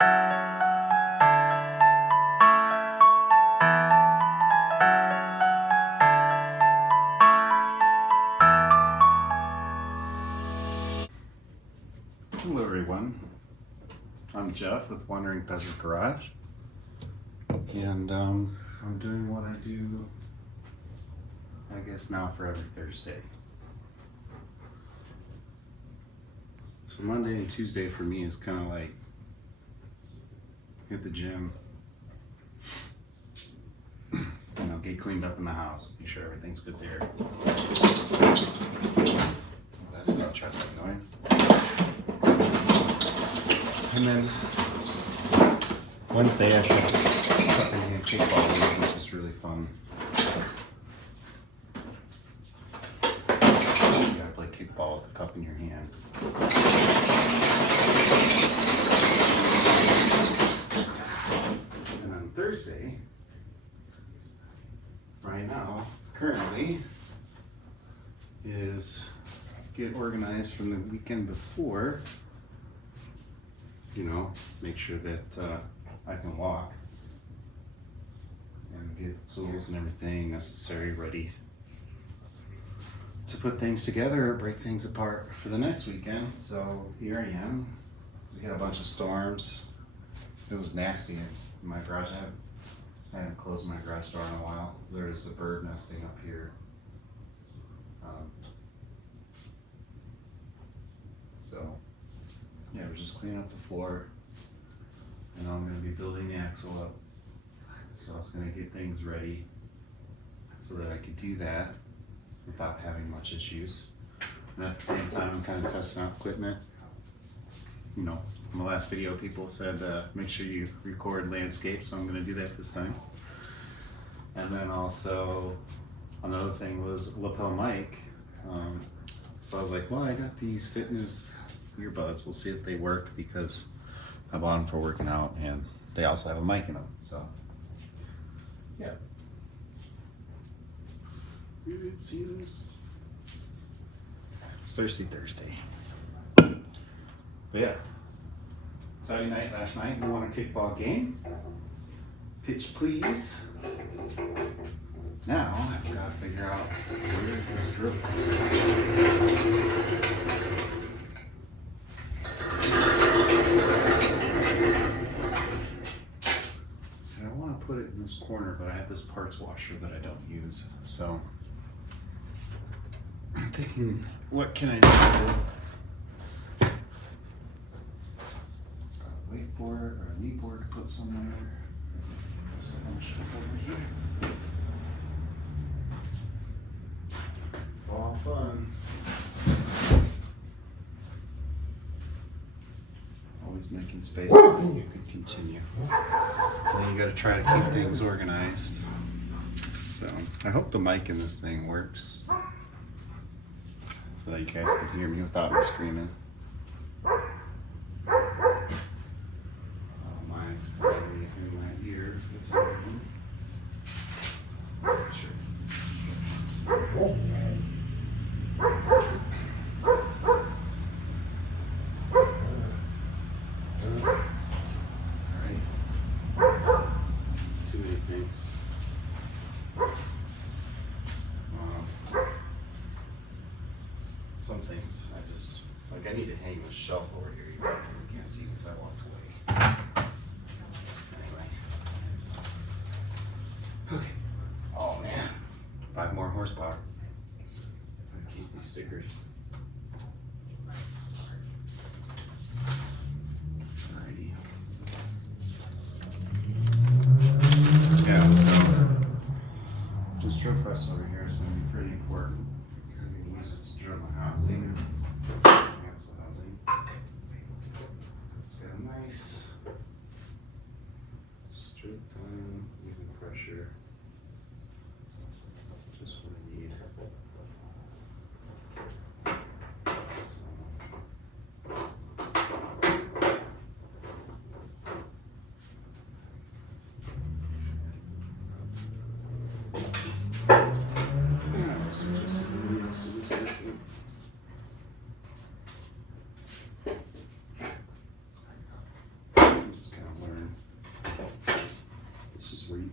Hello everyone, I'm Jeff with Wandering Peasant Garage, and I'm doing what I do, I guess now for every Thursday. So Monday and Tuesday for me is kind of like hit the gym, get cleaned up in the house, make sure everything's good there. That's an interesting noise. And then Wednesday I start cupping hand kickball, which is really fun. You gotta play kickball with the cup in your hand. And on Thursday, right now, currently, is get organized from the weekend before. Make sure that I can walk and get tools and everything necessary ready to put things together or break things apart for the next weekend. So here I am. We had a bunch of storms. It was nasty in my garage. I haven't closed my garage door in a while. There's a bird nesting up here. So yeah, we're just cleaning up the floor. And I'm going to be building the axle up. So I was going to get things ready so that I could do that without having much issues. And at the same time, I'm kind of testing out equipment. In the last video, people said make sure you record landscape, so I'm going to do that this time. And then also, another thing was lapel mic. So I was like, well, I got these fitness earbuds. We'll see if they work because I bought them for working out, and they also have a mic in them. So, yeah. You didn't see this? It's Thirsty Thursday. But yeah, Saturday night last night, we won a kickball game. Pitch please. Now I've got to figure out where is this drill. Put it in this corner, but I have this parts washer that I don't use, so I'm thinking, what can I do? Got a wakeboard or a kneeboard to put somewhere. There's a bunch of over here. It's all fun. Always making space so you could continue. Then you got to try to keep things organized. So I hope the mic in this thing works so that you guys can hear me without me screaming. Oh, mine's already in my ear. Sure. Some things I need to hang this shelf over here. You probably can't see because I walked away. Anyway. Okay. Oh man. 5 more horsepower. I'm gonna keep these stickers. Alrighty. Yeah, so this drill press over here is going to be pretty important. I'm going to use it to drill my housing. Axle housing. It's got a nice straight down, even pressure. Just what I need.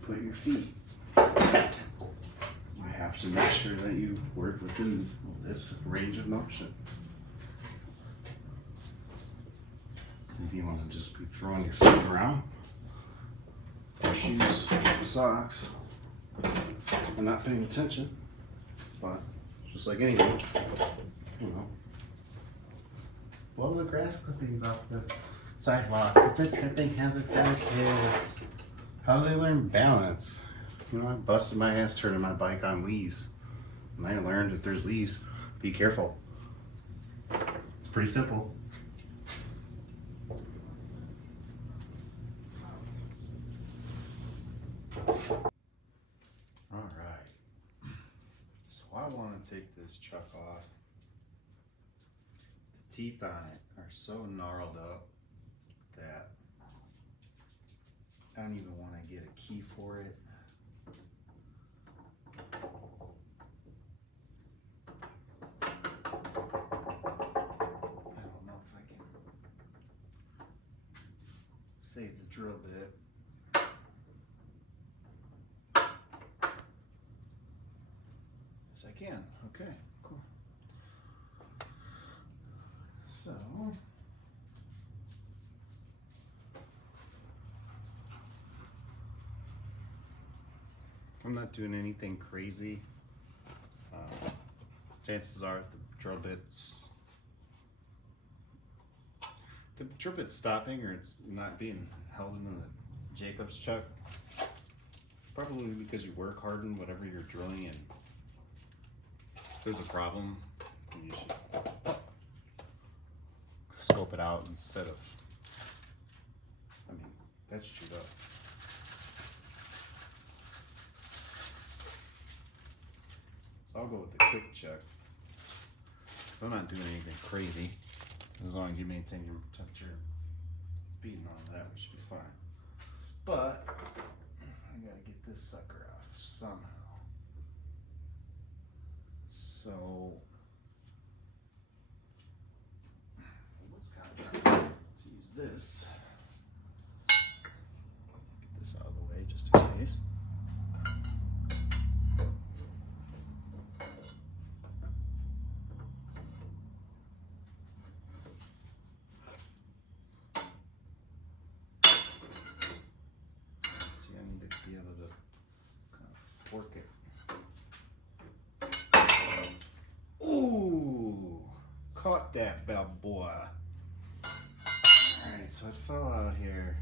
put your feet. You have to make sure that you work within this range of motion. If you want to just be throwing your feet around, shoes, socks, and not paying attention, but just like anything, you know, blow the grass clippings off the sidewalk. It's a tripping hazard for the kids. How do they learn balance? You know, I busted my ass turning my bike on leaves. And I learned if there's leaves, be careful. It's pretty simple. Alright. So I want to take this chuck off. The teeth on it are so gnarled up that I don't even want to get a key for it. I don't know if I can save the drill bit. Yes, I can. Okay, cool. So I'm not doing anything crazy. Chances are the drill bit's stopping or it's not being held into the Jacob's chuck. Probably because you work hard in whatever you're drilling, and if there's a problem, you should scope it out instead of, I mean, that's chewed up. So I'll go with the quick chuck. I'm not doing anything crazy. As long as you maintain your temperature, speed and all that, we should be fine. But I gotta get this sucker off somehow. So I was kind of trying to use this. Get this out of the way just in case. Fork it. Ooh, caught that bad boy. Alright, so it fell out here.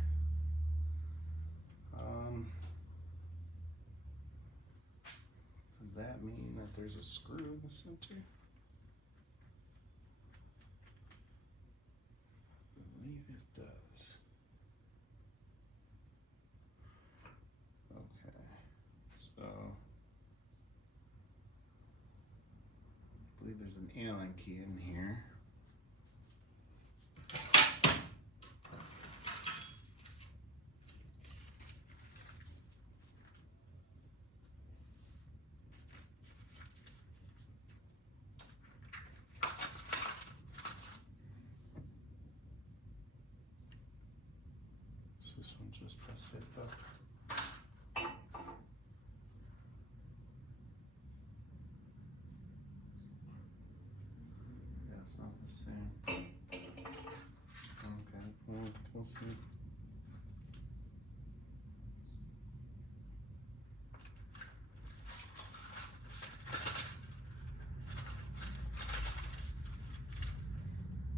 Does that mean that there's a screw in the center? I believe it does. Okay, so I believe there's an Allen key in here. So this one just press hit though. It's not the same. Okay, well, we'll see.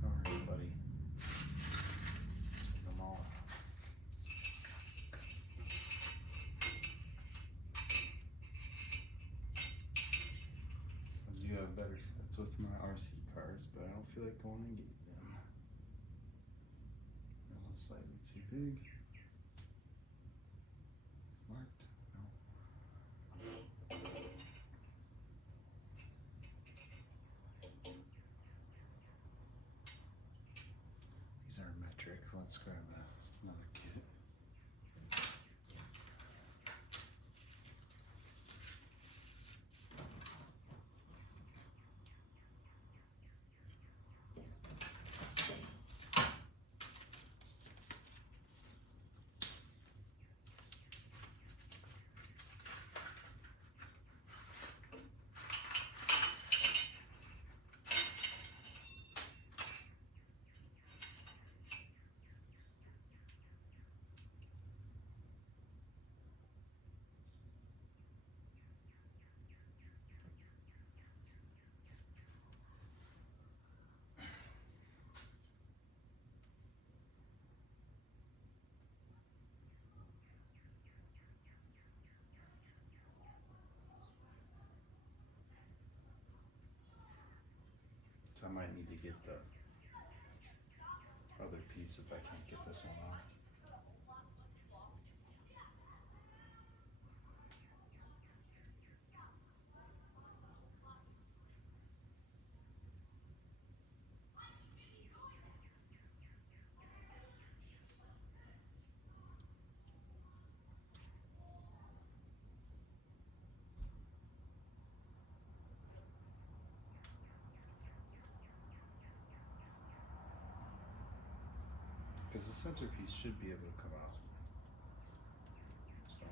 Alright, buddy. Take them all out. I do have better sets with my RC cars, but I don't feel like going and getting them. That one's slightly too big. It's marked. No. These are metric. Let's grab another kit. might need to get the other piece if I can't get this one off. Because the centerpiece should be able to come out. So.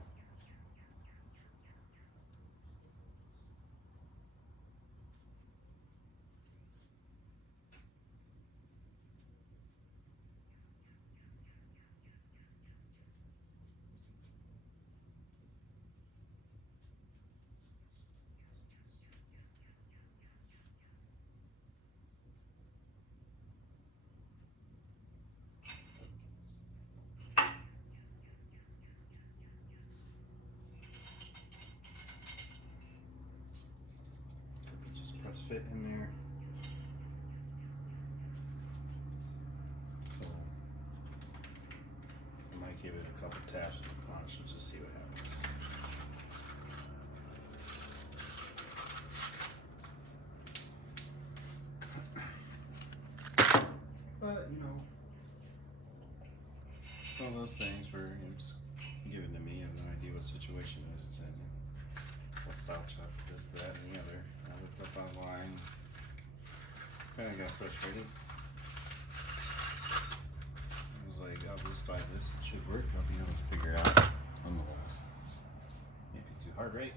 Just press fit in there. So I might give it a couple taps with the punch and just see what happens. But you know, it's one of those things where it's given to me. I have no idea what situation it's in. What style chop, this, that, and the other. I looked up online. Kind of got frustrated. I was like, I'll just buy this. It should work. I'll be able to figure it out on the walls. Can't be too hard, right?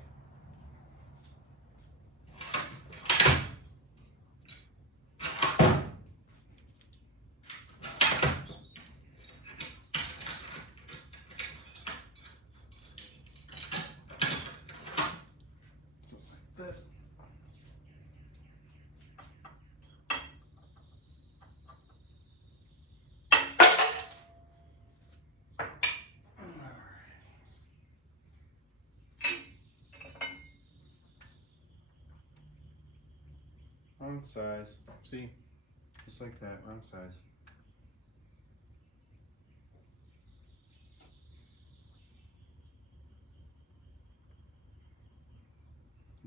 This. Wrong size. See? Just like that, wrong size.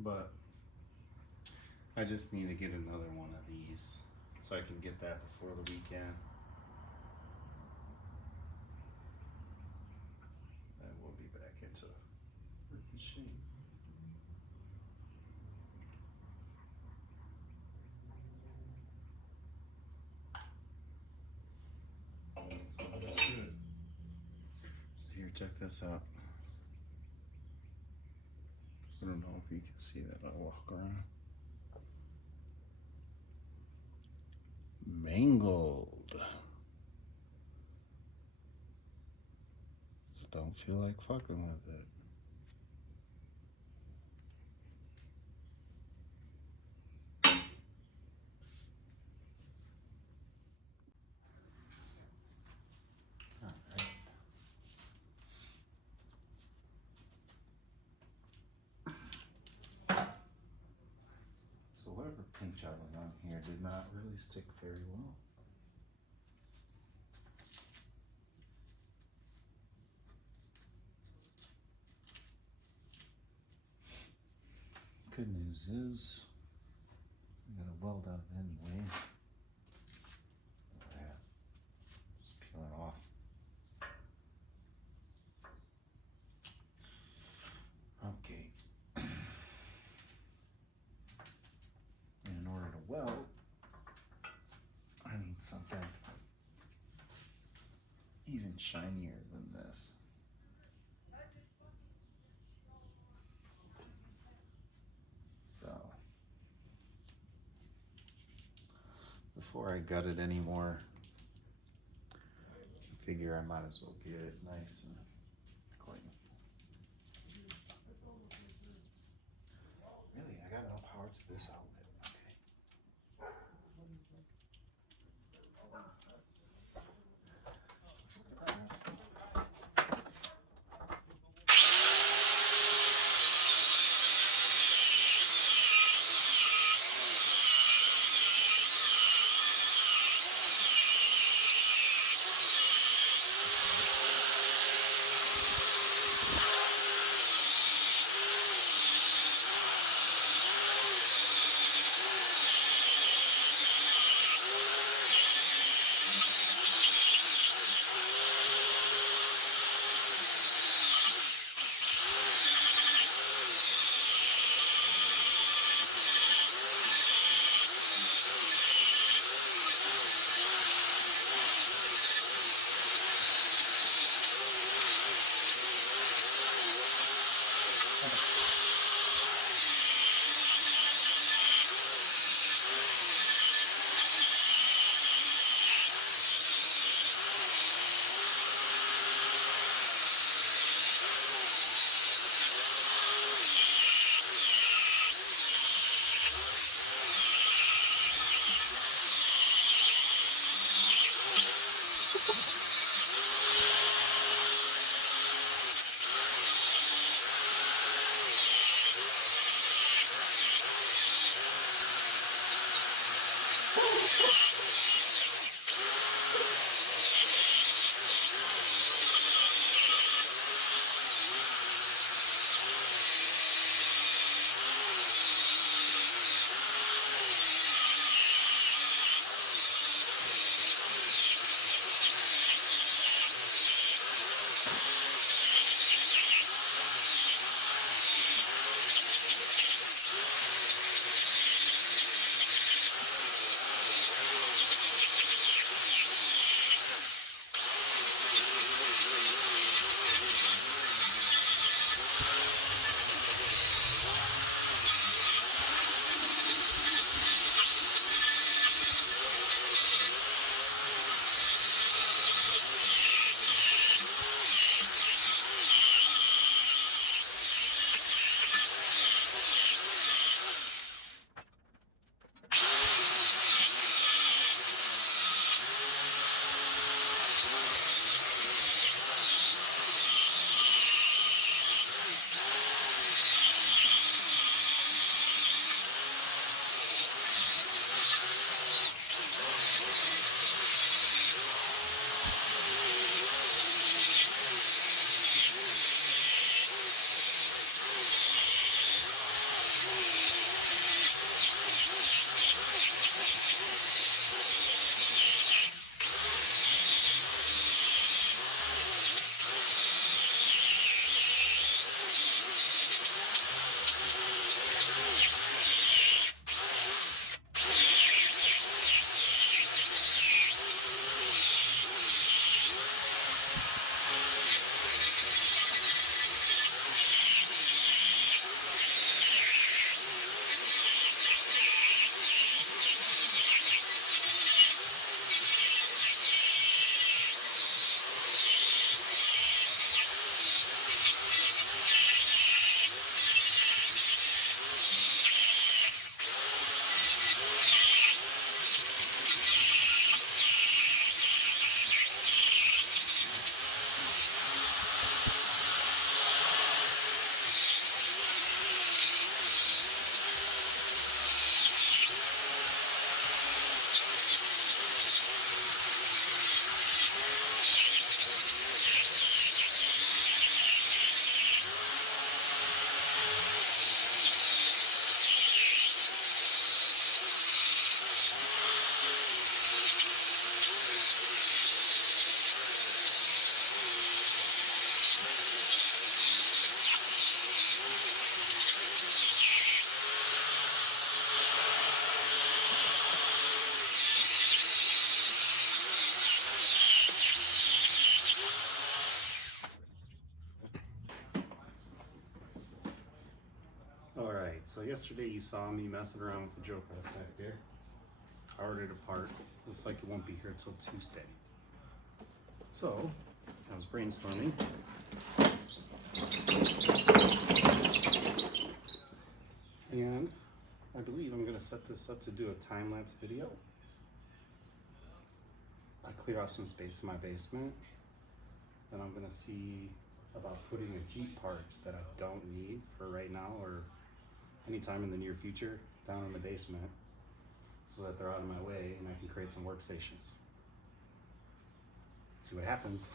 But I just need to get another one of these so I can get that before the weekend. And we'll be back into working shape. So that's good. Here, check this out. I don't know if you can see that. I'll walk around. Mangled. Just don't feel like fucking with it. So whatever paint job was on here did not really stick very well. Good news is I'm gonna weld out anyway. Look at that. Just peeling off. Okay. In order to weld, I need something even shinier than this. So, before I gut it anymore, I figure I might as well get it nice and clean. Really, I got no power to this outlet. Alright, so yesterday you saw me messing around with the drill press back there. I ordered a part. Looks like it won't be here till Tuesday. So, I was brainstorming. And I believe I'm going to set this up to do a time-lapse video. I clear off some space in my basement. Then I'm going to see about putting a Jeep parts that I don't need for right now or anytime in the near future down in the basement so that they're out of my way and I can create some workstations. See what happens.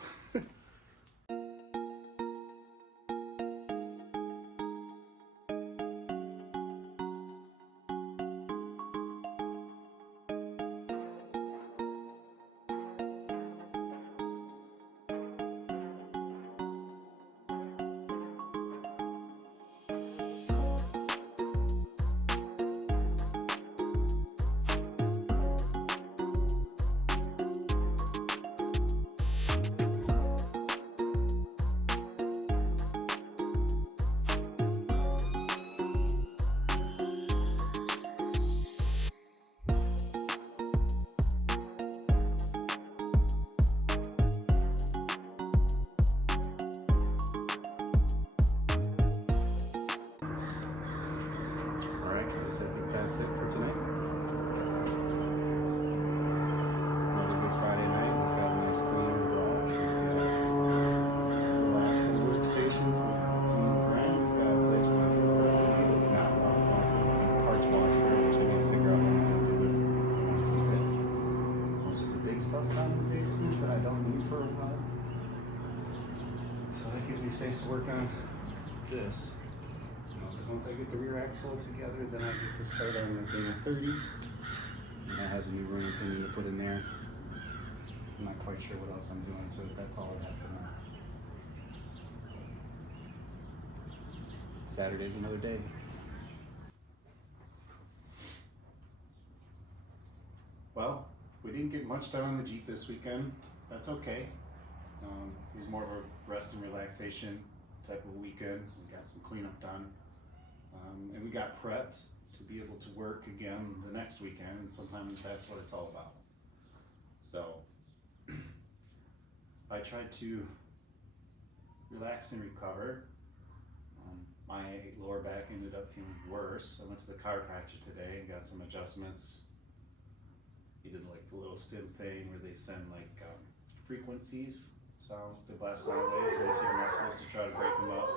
space to work on this. Because once I get the rear axle together, then I get to start on the thing at 30. And that has a new room for me to put in there. I'm not quite sure what else I'm doing, so that's all I have for now. Saturday's another day. Well, we didn't get much done on the Jeep this weekend. That's okay. It was more of a rest and relaxation type of weekend. We got some cleanup done. And we got prepped to be able to work again the next weekend, and sometimes that's what it's all about. So I tried to relax and recover. My lower back ended up feeling worse. I went to the chiropractor today and got some adjustments. He did like the little stim thing where they send like frequencies, sound, they blast sound waves into your muscles to try to break them up.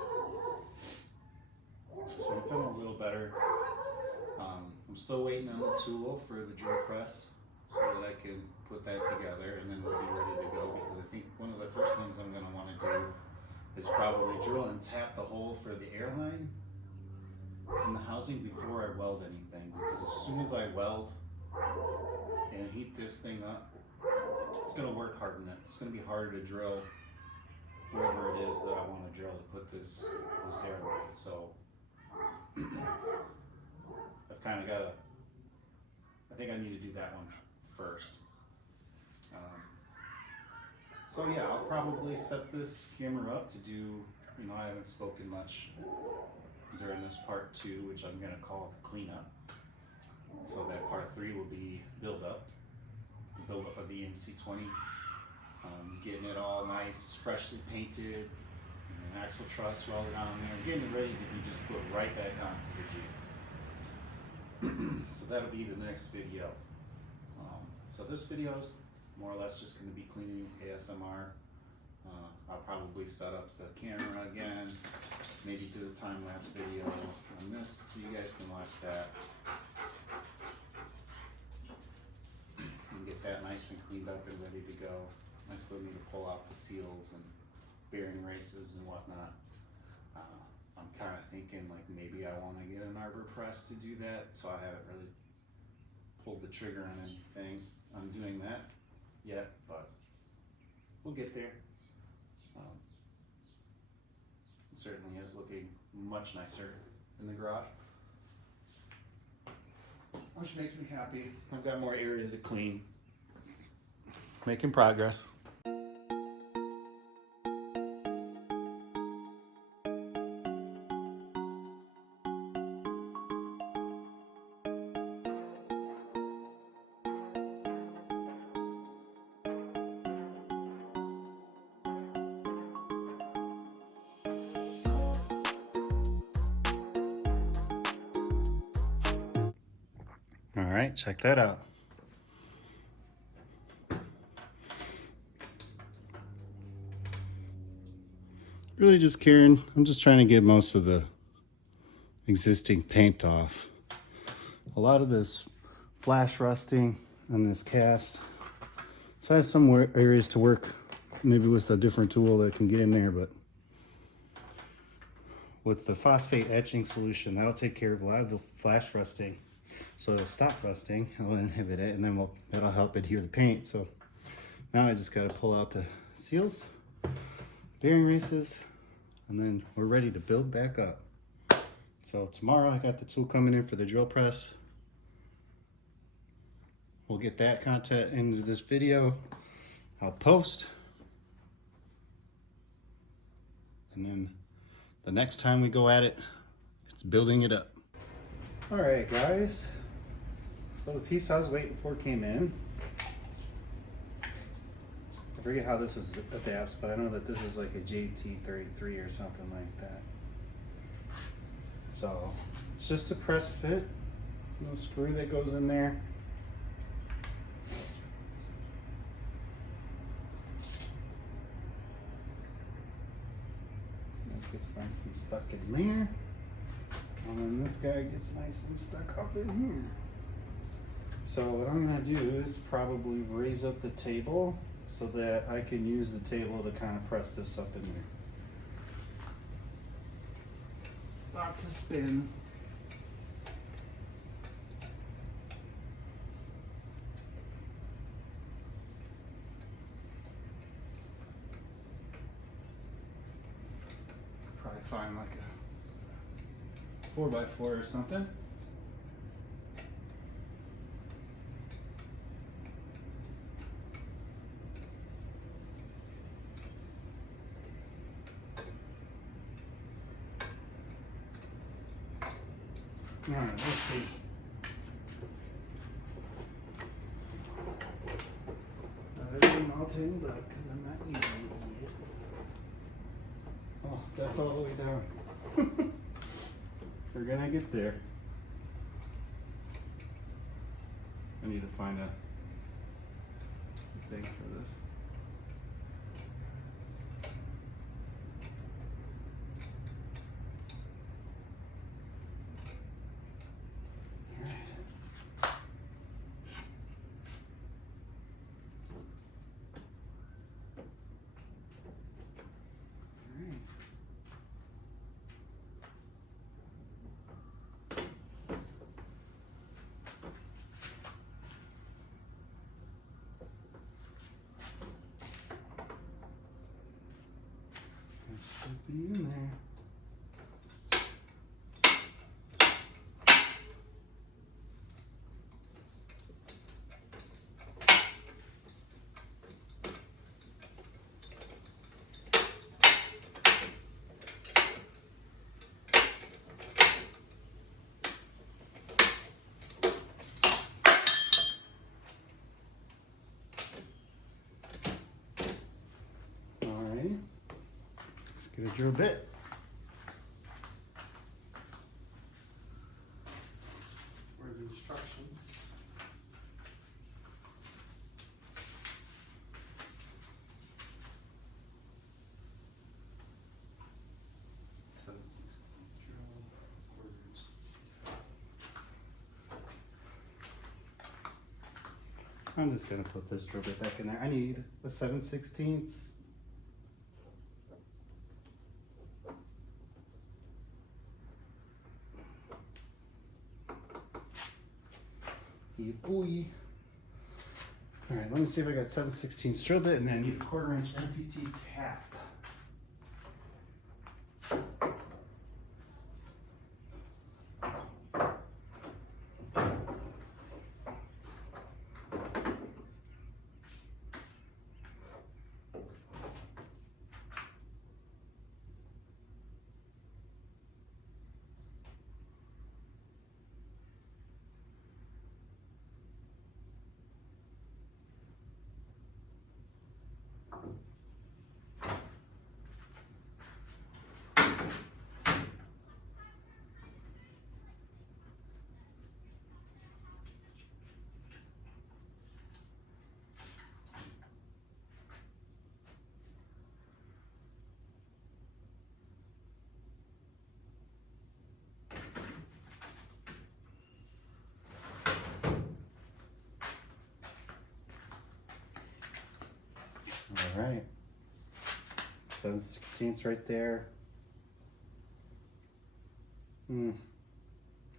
So I'm feeling a little better. I'm still waiting on the tool for the drill press so that I can put that together, and then we'll be ready to go, because I think one of the first things I'm going to want to do is probably drill and tap the hole for the airline in the housing before I weld anything, because as soon as I weld and heat this thing up, it's going to work harden it. It's going to be harder to drill wherever it is that I want to drill to put this airline. So I've kind of got to, I think I need to do that one first. So yeah, I'll probably set this camera up to do, I haven't spoken much during this part 2, which I'm going to call the cleanup. So that part 3 will be build up of the AMC 20, getting it all nice, freshly painted, an axle truss welded on there, and getting it ready to be just put right back onto the Jeep. So that'll be the next video. So this video is more or less just going to be cleaning ASMR. I'll probably set up the camera again, maybe do a time-lapse video on this so you guys can watch that. And get that nice and cleaned up and ready to go. I still need to pull out the seals and bearing races and whatnot. I'm kind of thinking like maybe I want to get an arbor press to do that, so I haven't really pulled the trigger on anything on doing that yet, but we'll get there. It certainly is looking much nicer in the garage, which makes me happy. I've got more area to clean. Making progress. All right, check that out. Really just caring, I'm just trying to get most of the existing paint off. A lot of this flash rusting on this cast. So I have some areas to work, maybe with a different tool that can get in there, but with the phosphate etching solution, that'll take care of a lot of the flash rusting. So it'll stop rusting, it'll inhibit it, and then that'll help adhere the paint. So now I just gotta pull out the seals, bearing races, and then we're ready to build back up. So tomorrow I got the tool coming in for the drill press. We'll get that content into this video. I'll post. And then the next time we go at it, it's building it up. All right, guys. So the piece I was waiting for came in. I forget how this is adapts, but I know that this is like a JT33 or something like that. So it's just a press fit. No screw that goes in there. That gets nice and stuck in there. And then this guy gets nice and stuck up in here. So what I'm gonna do is probably raise up the table so that I can use the table to kind of press this up in there. Lots of spin. Probably find like a 4x4 or something. All right, let's see. Not everything all tangled up because I'm not using it yet. Oh, that's all the way down. We're gonna get there. I need to find a thing for this. Should be in there. Alrighty. Let's get a drill bit. Where are the instructions? I'm just gonna put this drill bit back in there. I need a 7/16. Yeah, boy. All right, let me see if I got 7/16 drill bit, and then I need a 1/4 inch MPT tap. All right, 7/16 right there.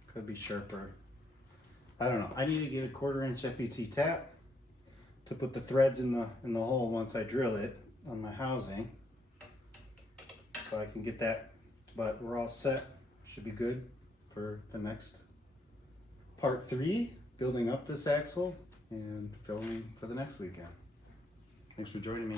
Could be sharper. I don't know. I need to get a 1/4 inch FPT tap to put the threads in the hole once I drill it on my housing, so I can get that. But we're all set. Should be good for the next part 3, building up this axle and filming for the next weekend. Thanks for joining me.